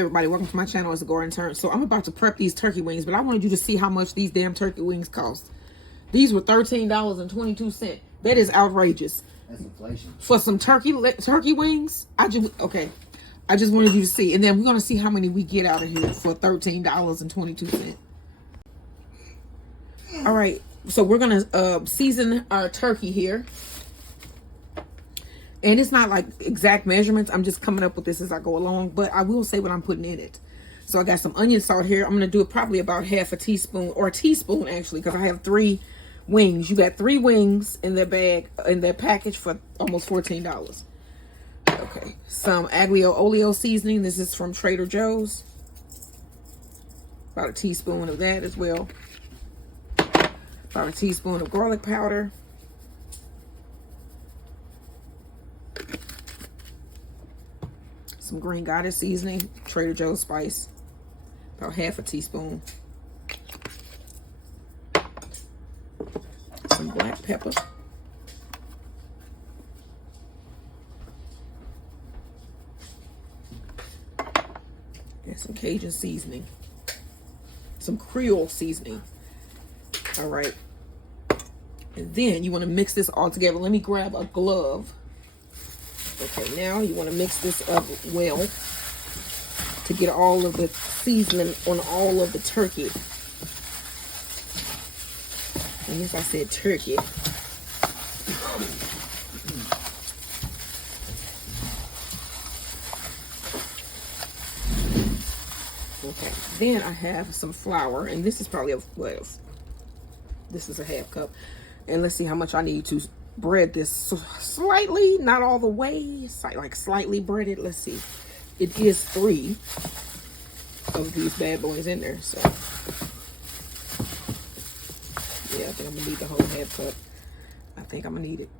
everybody, welcome to my channel. It's Gordon Turns. So I'm about to prep these turkey wings, but I wanted you to see how much these damn turkey wings cost. These were $13.22. That is outrageous. That's inflation. For some turkey wings, I just wanted you to see. And then we're gonna see how many we get out of here for $13.22. All right, so we're gonna season our turkey here. And it's not like exact measurements. I'm just coming up with this as I go along. But I will say what I'm putting in it. So I got some onion salt here. I'm going to do it probably about half a teaspoon. Or a teaspoon, actually. Because I have 3 wings. You got 3 wings in their bag. In their package for almost $14. Okay. Some aglio olio seasoning. This is from Trader Joe's. About a teaspoon of that as well. About a teaspoon of garlic powder. Some green goddess seasoning, Trader Joe's spice, about half a teaspoon. Some black pepper. And some Cajun seasoning. Some Creole seasoning. All right. And then you want to mix this all together. Let me grab a glove. Okay, now you want to mix this up well to get all of the seasoning on all of the turkey. And yes, I said turkey. Okay, then I have some flour, and this is probably this is a half cup. And let's see how much I need to bread this slightly, not all the way, like slightly breaded. Let's see, it is 3 of these bad boys in there, so yeah, I think I'm gonna need the whole half cup. I think I'm gonna need it.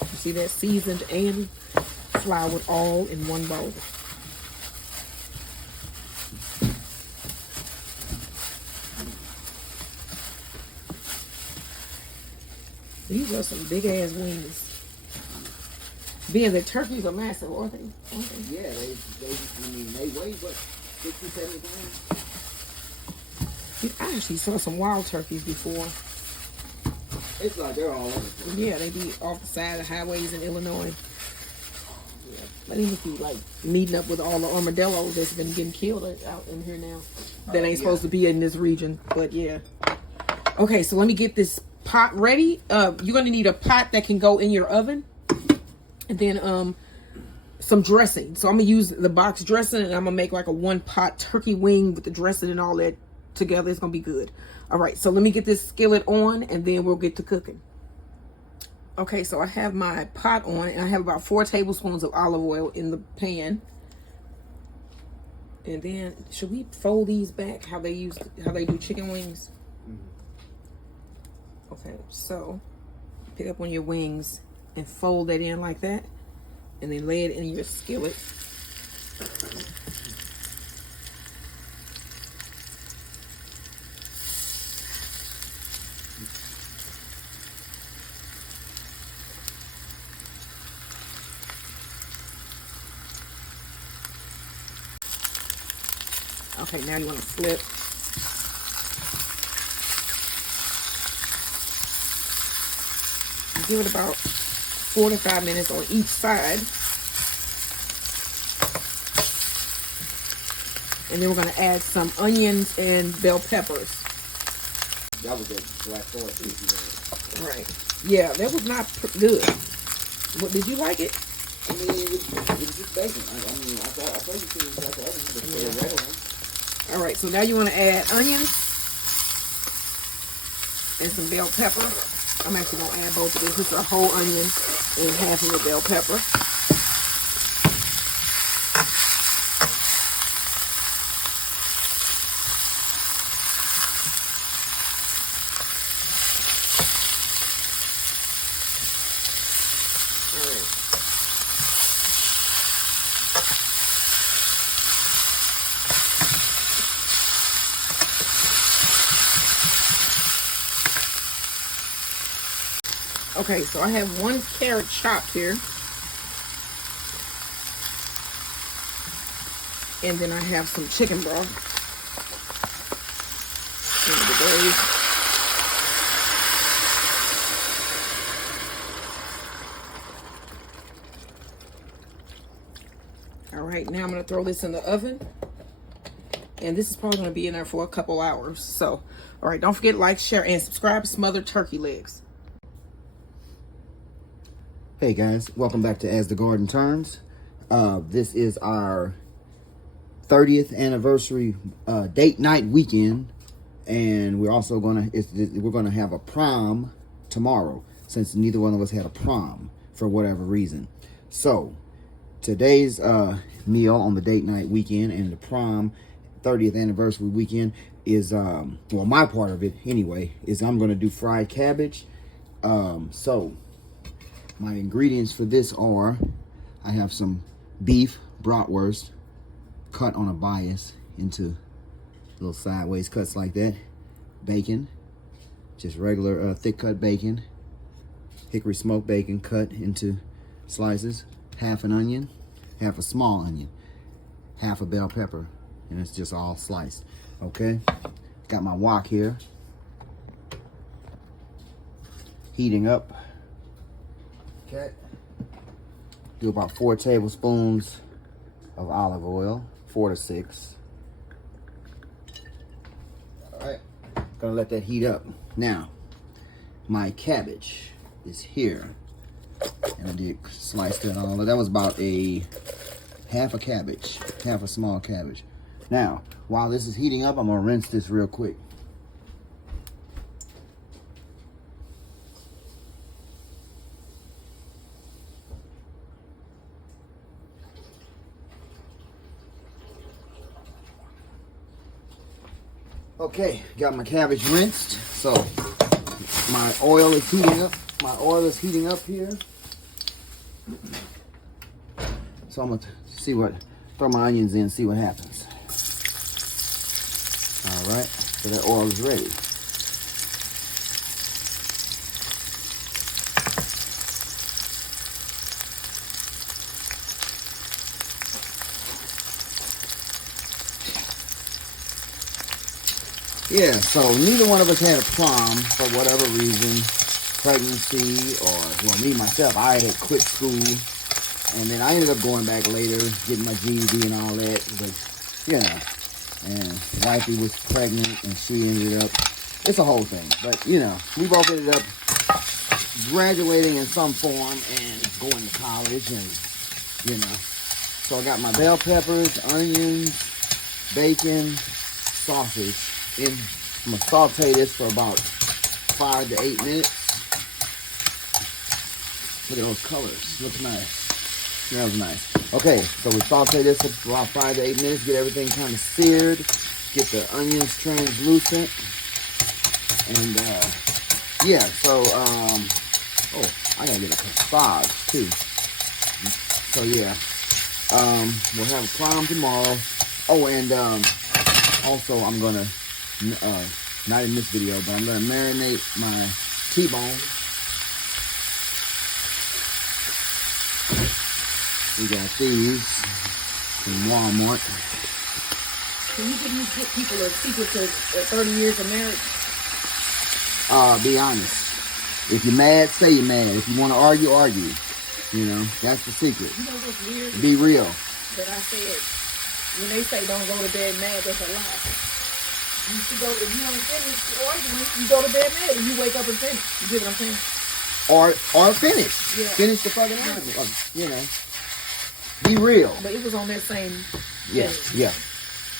You see that? Seasoned and floured all in one bowl. These are some big ass wings. Being the turkeys are massive, aren't they? Yeah, they weigh what, 60, 70 pounds? I actually saw some wild turkeys before. It's like they're all over the place. Yeah, they be off the side of highways in Illinois. Yeah, but they must be like meeting up with all the armadillos that's been getting killed out in here now. That ain't supposed to be in this region, but yeah. Okay, so let me get this pot ready. You're going to need a pot that can go in your oven. And then some dressing. So I'm going to use the box dressing, and I'm going to make like a 1-pot turkey wing with the dressing and all that together. It's going to be good. All right, so let me get this skillet on, and then we'll get to cooking. Okay, so I have my pot on, and I have about 4 tablespoons of olive oil in the pan. And then, should we fold these back how they do chicken wings? Okay, so pick up one of your wings and fold that in like that, and then lay it in your skillet. Okay, now you want to flip. Give it about 4 to 5 minutes on each side. And then we're going to add some onions and bell peppers. That was a black forest. Right. Yeah, that was not good. What, did you like it? I mean, it was just bacon. I thought you could like the others, but the red one. All right, so now you want to add onions and some bell pepper. I'm actually going to add both of these. This is a whole onion and half of a bell pepper. All right. Okay, so I have 1 carrot chopped here. And then I have some chicken broth. And the glaze. All right, now I'm going to throw this in the oven. And this is probably going to be in there for a couple hours. So, all right, don't forget to like, share, and subscribe to Smothered Turkey Legs. Hey guys, welcome back to As the Garden Turns. This is our 30th anniversary date night weekend, and we're also gonna have a prom tomorrow, since neither one of us had a prom for whatever reason. So today's meal on the date night weekend and the prom 30th anniversary weekend is well, my part of it anyway, is I'm gonna do fried cabbage. So my ingredients for this are, I have some beef bratwurst cut on a bias into little sideways cuts like that. Bacon, just regular thick cut bacon. Hickory smoked bacon cut into slices. Half an onion, half a small onion, half a bell pepper, and it's just all sliced. Okay, got my wok here, heating up. Okay, do about 4 tablespoons of olive oil. 4 to 6. All right, gonna let that heat up. Now, my cabbage is here, and I did slice that all. That was about half a cabbage, half a small cabbage. Now, while this is heating up, I'm gonna rinse this real quick. Okay, got my cabbage rinsed. So my oil is heating up. My oil is heating up here. So I'm gonna throw my onions in, see what happens. All right, so that oil is ready. Yeah, so neither one of us had a prom for whatever reason, pregnancy, or, well, me, myself, I had quit school, and then I ended up going back later, getting my GED and all that, but, you know, and wifey was pregnant, and she ended up, it's a whole thing, but, you know, we both ended up graduating in some form and going to college, and, you know, so I got my bell peppers, onions, bacon, sausage. I'm going to saute this for about 5 to 8 minutes. Look at those colors. Looks nice. Smells nice. Okay, so we saute this for about 5 to 8 minutes. Get everything kind of seared. Get the onions translucent. And, yeah, so, oh, I got to get a massage, too. So, yeah. We'll have a prom tomorrow. Oh, and, also, I'm going to, not in this video, but I'm going to marinate my T-bone. We got these from Walmart. Can you give these people a secret to 30 years of marriage? Be honest. If you're mad, say you're mad. If you want to argue, argue. You know, that's the secret. You know what's weird? Be real. That I said, when they say don't go to bed mad, that's a lie. You should go, if you ain't finished arguing, you go to bed mad and you wake up and finish. You get what I'm saying? Or finish. Yeah. Finish the fucking argument. You know. Be real. But it was on that same yeah, thing. Yeah.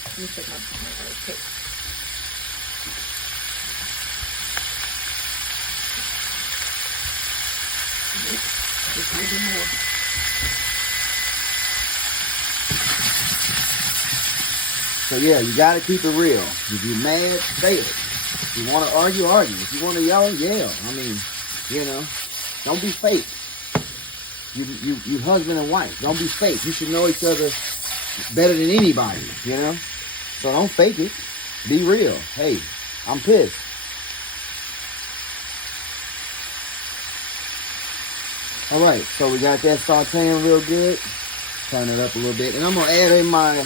Let me check my cake. Just a little more. So yeah, you gotta keep it real. If you're mad, say it. If you want to argue, argue. If you want to yell, yell. I mean, you know, don't be fake. You husband and wife. Don't be fake. You should know each other better than anybody, you know? So don't fake it. Be real. Hey, I'm pissed. All right, so we got that sauteing real good. Turn it up a little bit. And I'm going to add in my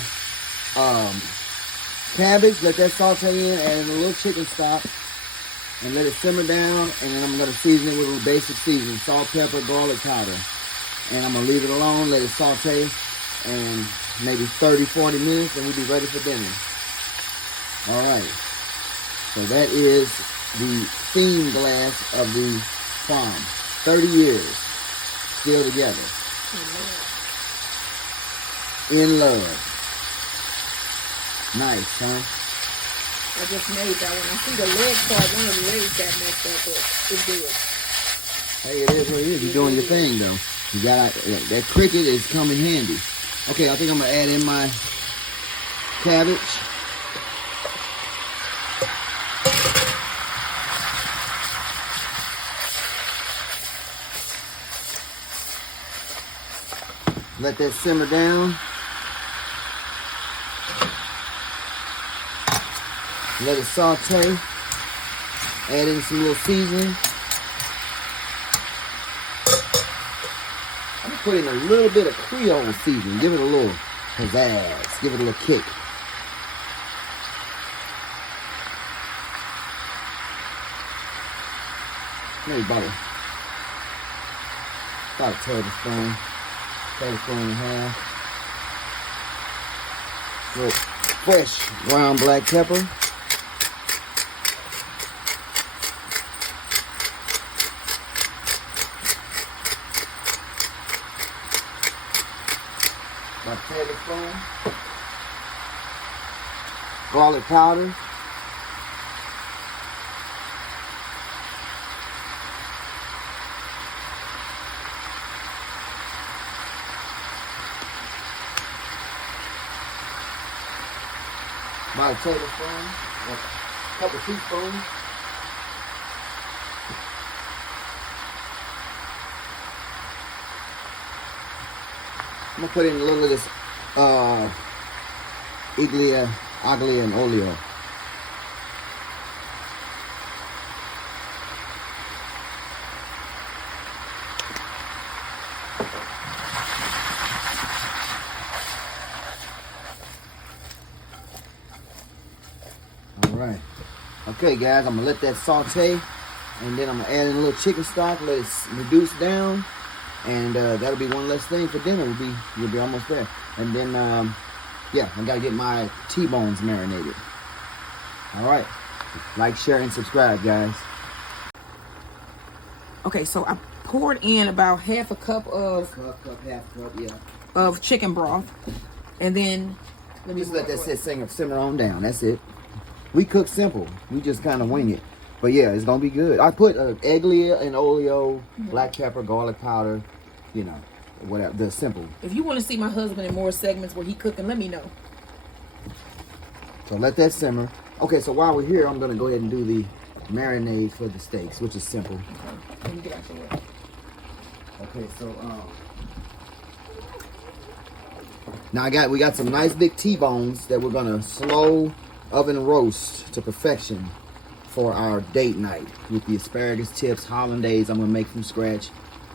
cabbage. Let that saute in. Add in a little chicken stock. And let it simmer down. And then I'm going to season it with a basic seasoning. Salt, pepper, garlic powder. And I'm going to leave it alone. Let it saute. And maybe 30, 40 minutes. And we'll be ready for dinner. All right. So that is the theme glass of the farm. 30 years. Still together. In love. Nice, huh? I just made that one. I see the leg part. One of the legs got messed up, but it's good. Hey, it is what it is. You're doing your thing, though. You got that cricket is coming handy. Okay, I think I'm gonna add in my cabbage. Let that simmer down. Let it saute. Add in some little seasoning. I'm gonna put in a little bit of Creole seasoning. Give it a little pizzazz. Give it a little kick. Maybe about a tablespoon. Tablespoon and a half. Little fresh ground black pepper. About a tablespoon. Garlic powder. About a tablespoon, a couple teaspoons. I'm gonna put in a little of this aglia and olio. Right. Okay, guys, I'm gonna let that saute, and then I'm gonna add in a little chicken stock, let it reduce down, and that'll be one less thing for dinner. You'll be almost there. And then, yeah, I gotta get my T-bones marinated. All right, like, share, and subscribe, guys. Okay, so I poured in about half a cup of half cup, yeah, of chicken broth, and then just let that simmer on down. That's it. We cook simple. We just kind of wing it. But yeah, it's going to be good. I put aglia and oleo, black pepper, garlic powder, you know, whatever. The simple. If you want to see my husband in more segments where he cooking, let me know. So let that simmer. Okay, so while we're here, I'm going to go ahead and do the marinade for the steaks, which is simple. Okay, let me get out the way. Okay, so now we got some nice big T-bones that we're going to slow oven roast to perfection for our date night with the asparagus tips, hollandaise I'm gonna make from scratch,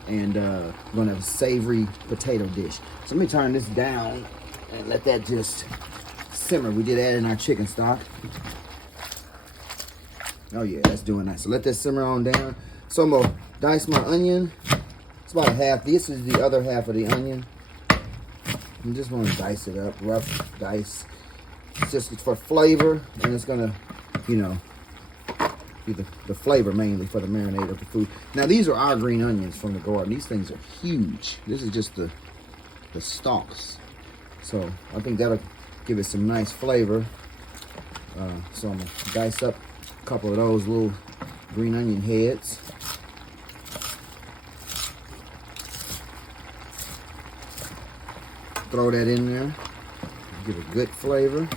and we're gonna have a savory potato dish. So let me turn this down and let that just simmer. We did add in our chicken stock. Oh yeah, that's doing that. So let that simmer on down. So I'm gonna dice my onion. It's about a half. This is the other half of the onion. You just want to dice it up, rough dice. It's just for flavor, and it's gonna, you know, be the flavor mainly for the marinade of the food. Now these are our green onions from the garden. These things are huge. This is just the stalks. So I think that'll give it some nice flavor. So I'm gonna dice up a couple of those little green onion heads. Throw that in there. Give it good flavor.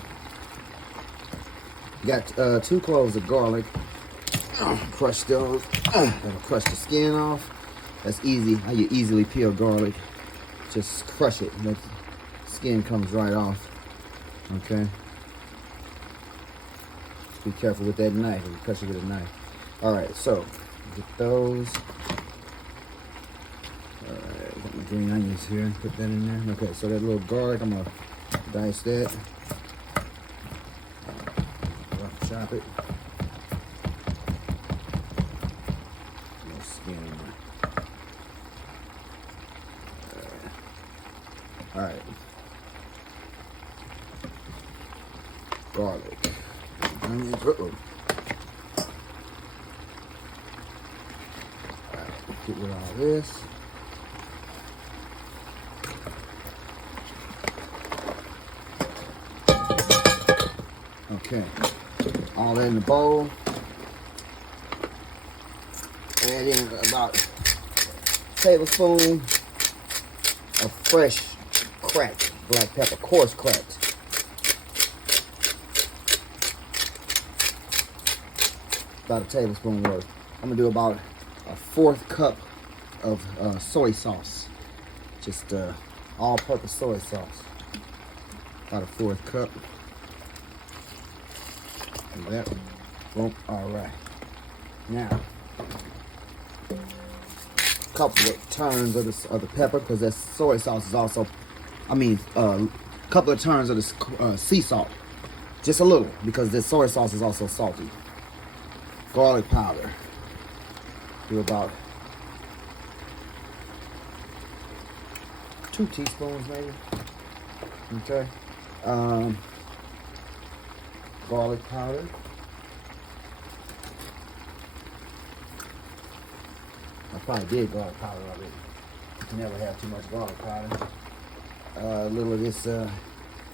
Got 2 cloves of garlic. Crush those. That'll crush the skin off. That's easy. How you easily peel garlic. Just crush it. That skin comes right off. Okay. Be careful with that knife. You crush it with a knife. All right. So get those. green onions here. Put that in there. Okay, so that little garlic, I'm gonna dice that. Rough chop it. No skin in there. Alright. Garlic. Onions. Uh-oh. Alright, get rid of all this. Okay, all that in the bowl. Add in about a tablespoon of fresh cracked black pepper, coarse cracked. About a tablespoon worth. I'm gonna do about a 1/4 cup of soy sauce, just all-purpose soy sauce. About a 1/4 cup. That. Boom. All right. Now, a couple of turns of the pepper, because that soy sauce is also, a couple of turns of the sea salt, just a little, because the soy sauce is also salty. Garlic powder. Do about 2 teaspoons, maybe. Okay. Garlic powder. I probably did garlic powder already. You can never have too much garlic powder. A little of this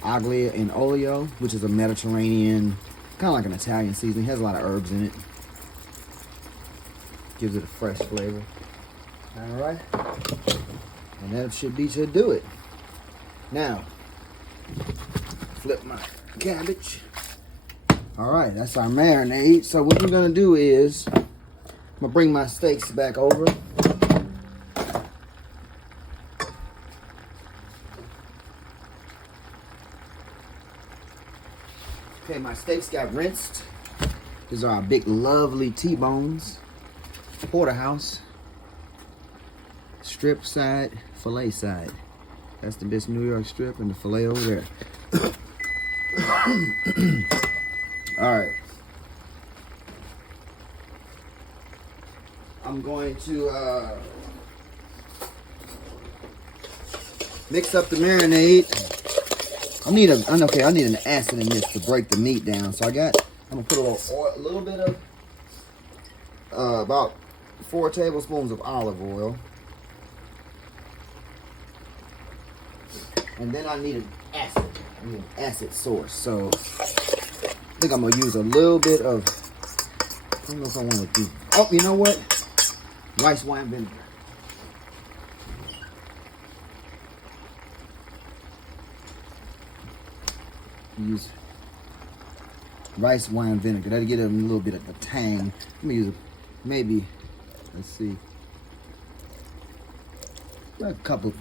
aglio and olio, which is a Mediterranean, kind of like an Italian seasoning. It has a lot of herbs in it. Gives it a fresh flavor. All right. And that should do it. Now, flip my cabbage. All right, that's our marinade. So what we're gonna do is, I'm gonna bring my steaks back over. Okay, my steaks got rinsed. These are our big, lovely T-bones. Porterhouse. Strip side, fillet side. That's the best New York strip, and the fillet over there. All right. I'm going to mix up the marinade. I need an acid in this to break the meat down. So I'm gonna put a little oil, a little bit of about 4 tablespoons of olive oil. And then I need an acid. I need an acid source. So I think I'm gonna use a little bit of, I don't know if I want to do, oh, you know what? Rice wine vinegar. Use rice wine vinegar. That'll get a little bit of a tang. Let me use maybe, let's see, a couple,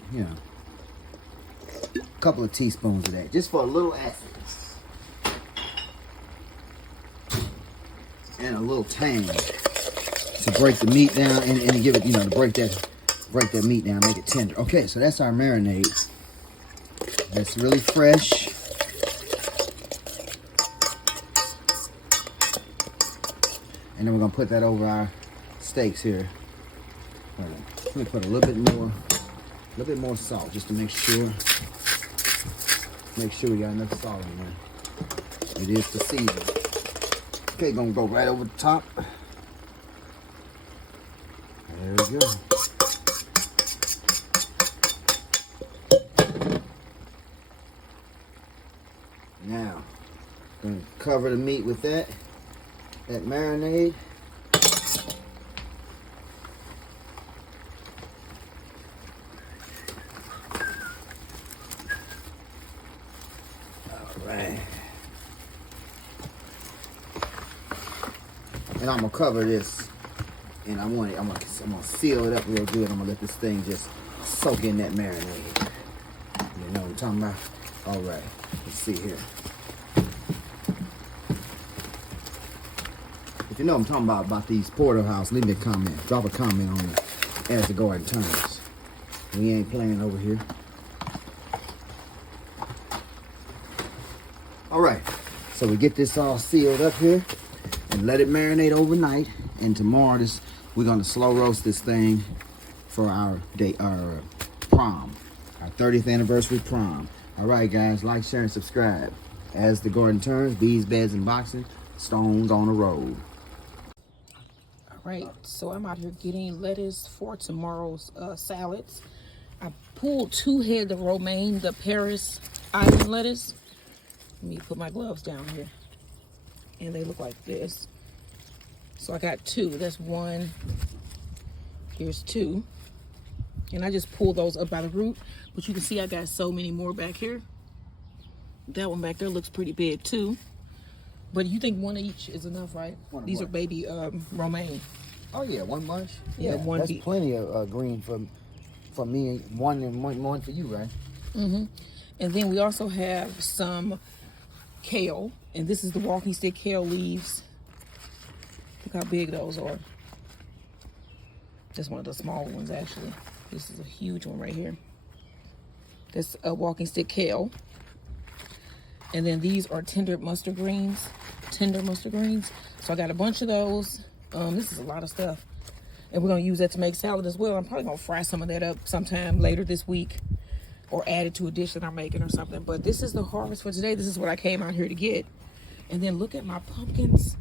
couple of teaspoons of that, just for a little acid and a little tang to break the meat down and give it, to break that meat down, make it tender. Okay, so that's our marinade. That's really fresh. And then we're gonna put that over our steaks here. Let me put a little bit more salt just to make sure we got enough salt in there. It is the season. Okay, gonna go right over the top. There we go. Now, gonna cover the meat with that marinade. All right. And I'm gonna cover this, and I'm gonna seal it up real good. I'm gonna let this thing just soak in that marinade. You know what I'm talking about? All right. Let's see here. If you know what I'm talking about these porterhouse, leave me a comment. Drop a comment on it as the garden turns. We ain't playing over here. All right, so we get this all sealed up here and let it marinate overnight. And tomorrow, we're gonna slow roast this thing for our prom, our 30th anniversary prom. All right, guys, like, share, and subscribe. As the garden turns, bees, beds, and boxing, stones on the road. All right, so I'm out here getting lettuce for tomorrow's salads. I pulled 2 heads of romaine, the Paris island lettuce. Let me put my gloves down here. And they look like this. So I got 2. That's 1. Here's 2. And I just pulled those up by the root. But you can see I got so many more back here. That one back there looks pretty big too. But you think 1 each is enough, right? These are baby romaine. Oh yeah, 1 bunch. Yeah, one. That's plenty of green for me. One for you, right? Mm-hmm. And then we also have some kale, and this is the walking stick kale leaves. Look how big those are. That's one of the smaller ones, actually. This is a huge one right here. That's a walking stick kale. And then these are tender mustard greens. So I got a bunch of those. This is a lot of stuff. And we're gonna use that to make salad as well. I'm probably gonna fry some of that up sometime later this week or add it to a dish that I'm making or something. But this is the harvest for today. This is what I came out here to get. And then look at my pumpkins.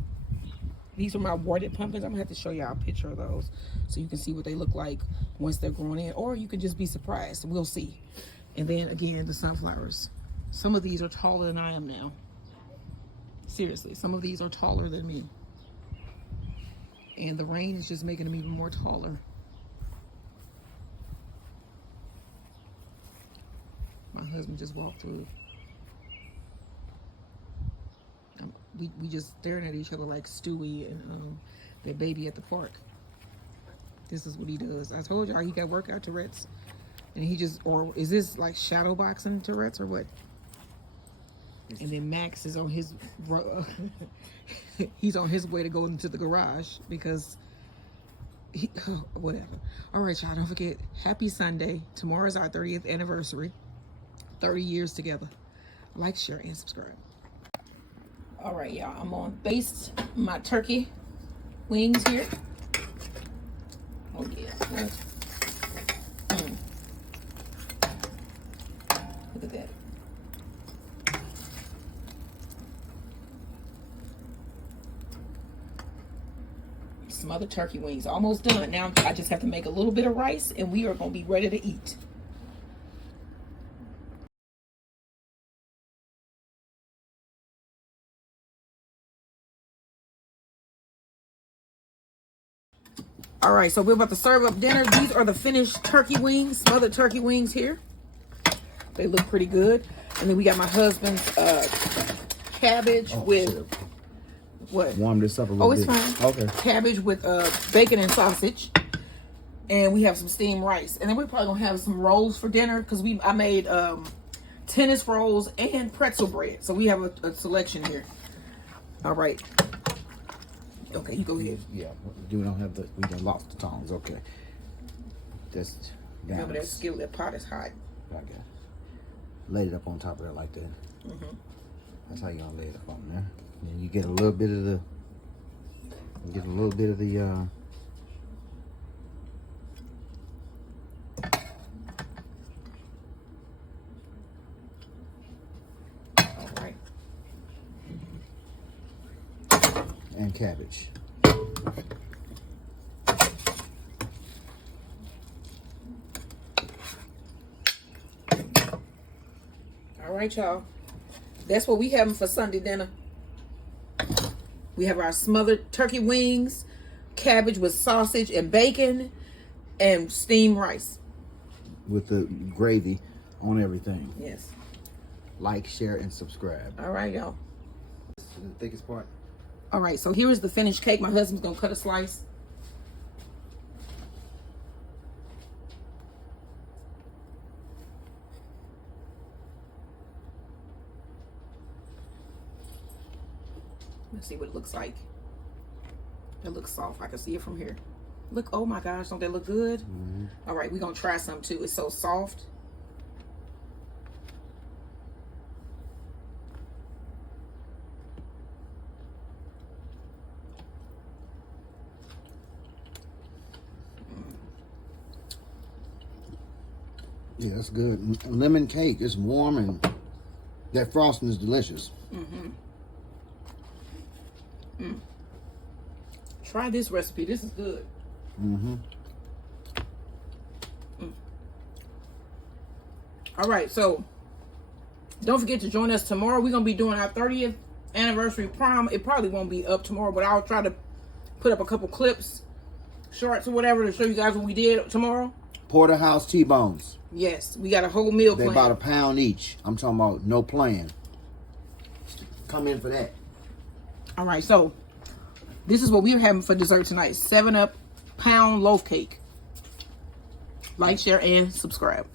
These are my warded pumpkins. I'm gonna have to show y'all a picture of those so you can see what they look like once they're grown in, or you can just be surprised. We'll see. And then again, the sunflowers. Some of these are taller than I am now. Seriously, some of these are taller than me. And the rain is just making them even more taller. My husband just walked through. We just staring at each other like Stewie and their baby at the park. This is what he does. I told y'all he got workout Tourette's. And he just, or is this like shadow boxing Tourette's or what? And then Max is on his, he's on his way to go into the garage because whatever. All right, y'all, don't forget, happy Sunday. Tomorrow's our 30th anniversary. 30 years together. Like, share, and subscribe. All right, y'all, I'm on baste my turkey wings here. Oh yeah. Look at that. Smothered turkey wings, almost done. Now I just have to make a little bit of rice and we are gonna be ready to eat. All right, so we're about to serve up dinner. These are the finished turkey wings, smothered turkey wings here. They look pretty good. And then we got my husband's cabbage with what? Warm this up a little bit. Oh, it's fine. Okay. Cabbage with bacon and sausage. And we have some steamed rice. And then we're probably gonna have some rolls for dinner because I made tennis rolls and pretzel bread. So we have a selection here. All right. Okay, you go ahead. Yeah, we done lost the tongs. Okay. Just remember that skillet, that pot is hot. I got it. Laid it up on top of it like that. Mm-hmm. That's how you gonna lay it up on there. And you get a little bit of the, All right. And cabbage. All right, y'all. That's what we having for Sunday dinner. We have our smothered turkey wings, cabbage with sausage and bacon, and steamed rice. With the gravy on everything. Yes. Like, share, and subscribe. All right, y'all. This is the thickest part. All right, so here is the finished cake. My husband's gonna cut a slice. Let's see what it looks like. It looks soft. I can see it from here. Look, oh my gosh, don't they look good? Mm-hmm. All right, we're gonna try some too. It's so soft. Yeah, that's good. Lemon cake is warm and that frosting is delicious. Try this recipe. This is good. All right, so don't forget to join us tomorrow. We're gonna be doing our 30th anniversary prom. It probably won't be up tomorrow, but I'll try to put up a couple clips, shorts or whatever, to show you guys what we did tomorrow. Porterhouse T-bones. Yes, we got a whole meal They're plan. about £1 each. I'm talking about no plan. Come in for that. All right, so this is what we're having for dessert tonight. 7-Up pound loaf cake. Like, share, and subscribe.